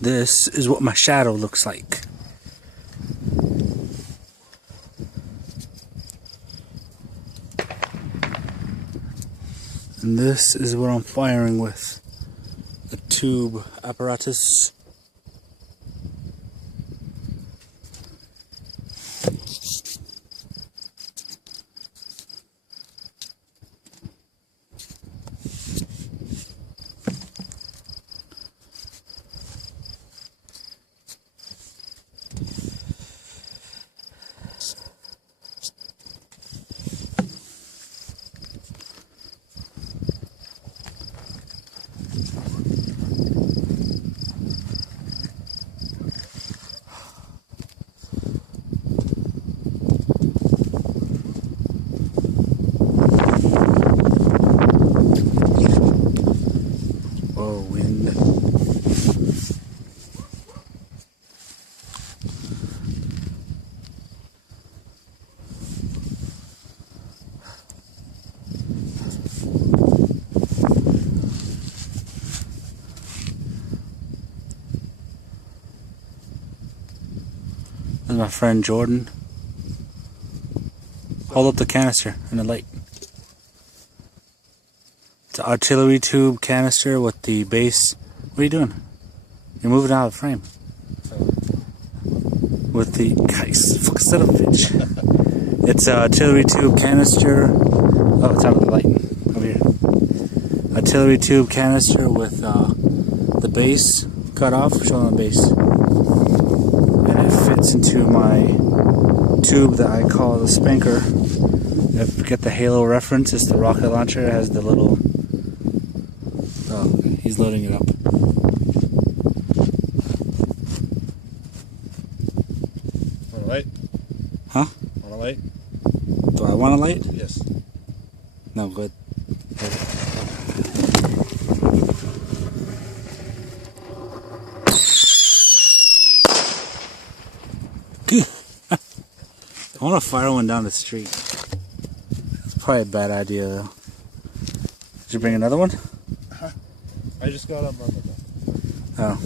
This is what my shadow looks like. And this is what I'm firing with. The tube apparatus. That's my friend Jordan. Hold up the canister in the light. It's an artillery tube canister with the base. What are you doing? You're moving out of the frame. With the guys, fuck, son of a bitch. It's an artillery tube canister. Oh, it's out of the light over here. Artillery tube canister with the base cut off, showing the base. And it fits into my tube that I call the spanker. If you get the Halo reference, it's the rocket launcher. It has the little... Oh, he's loading it up. Want a light? Huh? Want a light? Do I want a light? Yes. No, good. I want to fire one down the street. It's probably a bad idea though. Did you bring another one? I just got up on the bed. Oh.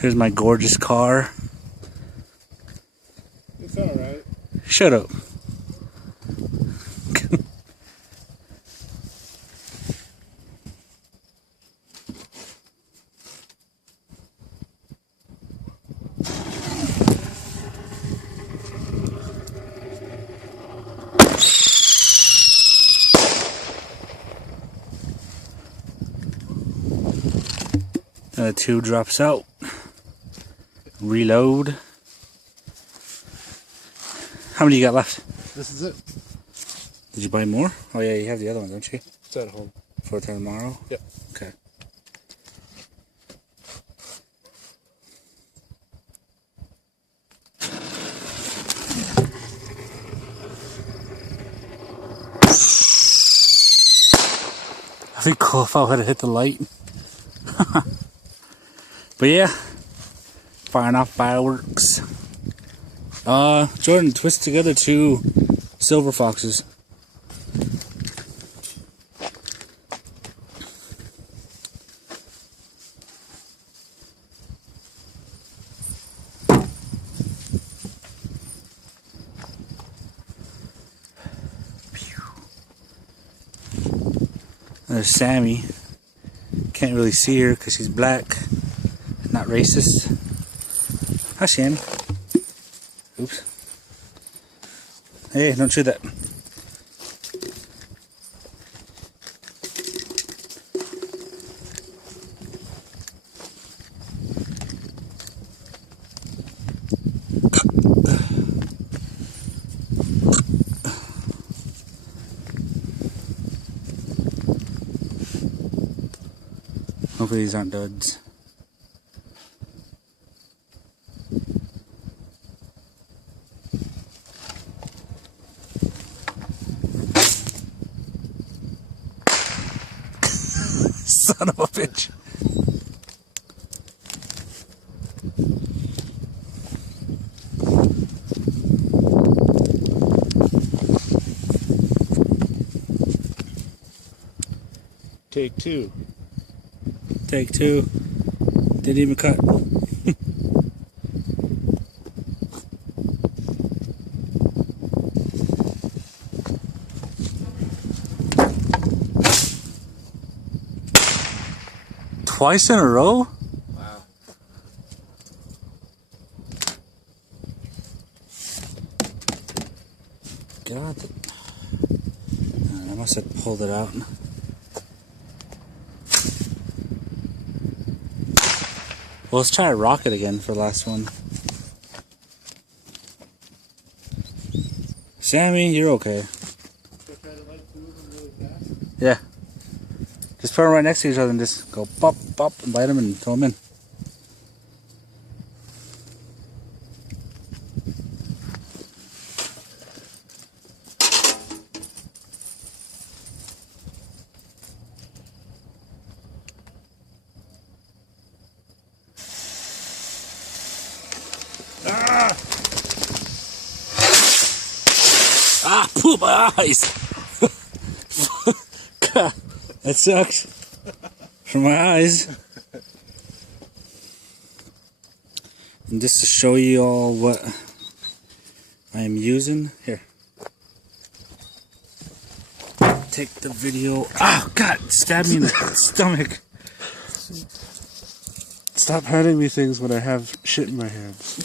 Here's my gorgeous car. It's alright. Shut up. The tube drops out. Reload. How many you got left? This is it. Did you buy more? Oh yeah, you have the other one, don't you? It's at home. For tomorrow? Yep. Okay. I think cool if I would have hit the light. But yeah, firing off fireworks. Jordan, twist together 2 silver foxes. There's Sammy. Can't really see her because she's black. Not racist. Hi, Sammy. Oops. Hey, don't shoot that. Hopefully these aren't duds. Son of a bitch. Take two. Take two. Didn't even cut. Twice in a row? Wow. Get out the... I must have pulled it out. Well, let's try to rock it again for the last one. Sammy, you're okay. So try to light two of them really fast. Yeah. Just put them right next to each other and just go pop, pop, and light them and throw them in. Ah! Ah, poop my eyes! God, that sucks. For my eyes. And just to show you all what I am using. Here. Take the video. Oh, God, stab me in the stomach. Stop hurting me things when I have shit in my hands.